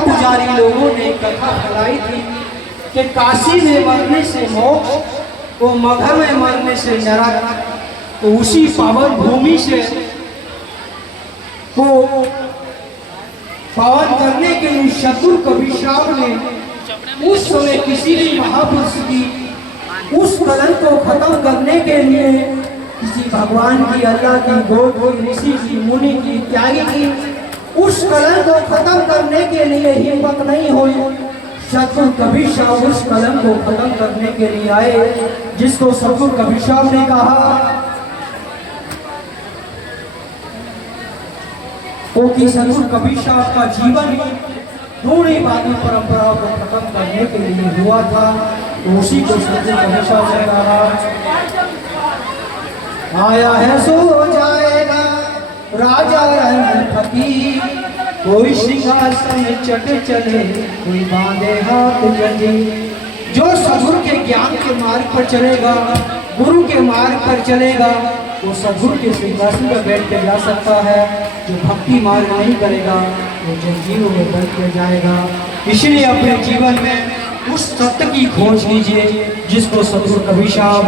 पुजारी लोगों ने कथा फैलाई थी कि काशी में मरने से मोक्ष, वो मगध में मरने से नरक। तो उसी पावन भूमि से को पावन करने के लिए शत्रु कभिशाप ने उस समय किसी भी महापुरुष की उस कलंक को खत्म करने के लिए किसी भगवान की, अल्लाह की, गोद की, ऋषि की, मुनि की, त्यागी की उस कलंक को खत्म करने के लिए हिम्मत नहीं हुई। शत्रु कभिशाप उस कलंक को खत्म करने के लिए आए, जिसको शत्रु कभिशाप ने कहा कि शत्रु कभिशाप का जीवन ही रूढ़िवादी परंपराओं को खत्म करने के लिए हुआ था। तो उसी को शत्रु कभिशाप ने कहा, आया है सो जाएगा राजा रंग फकीर, कोई सिंहासन चट चले, कोई बांधे हाथ जंजीर। जो सद्गुरु के ज्ञान के मार्ग पर चलेगा, गुरु के मार्ग पर चलेगा, वो सद्गुरु के सिंहासन पर बैठ के जा सकता है। जो भक्ति मार्ग नहीं करेगा वो जंजीरों में बंध के जाएगा। इसलिए अपने जीवन में उस सत्य की खोज कीजिए जिसको सद्गुरु कभिशाप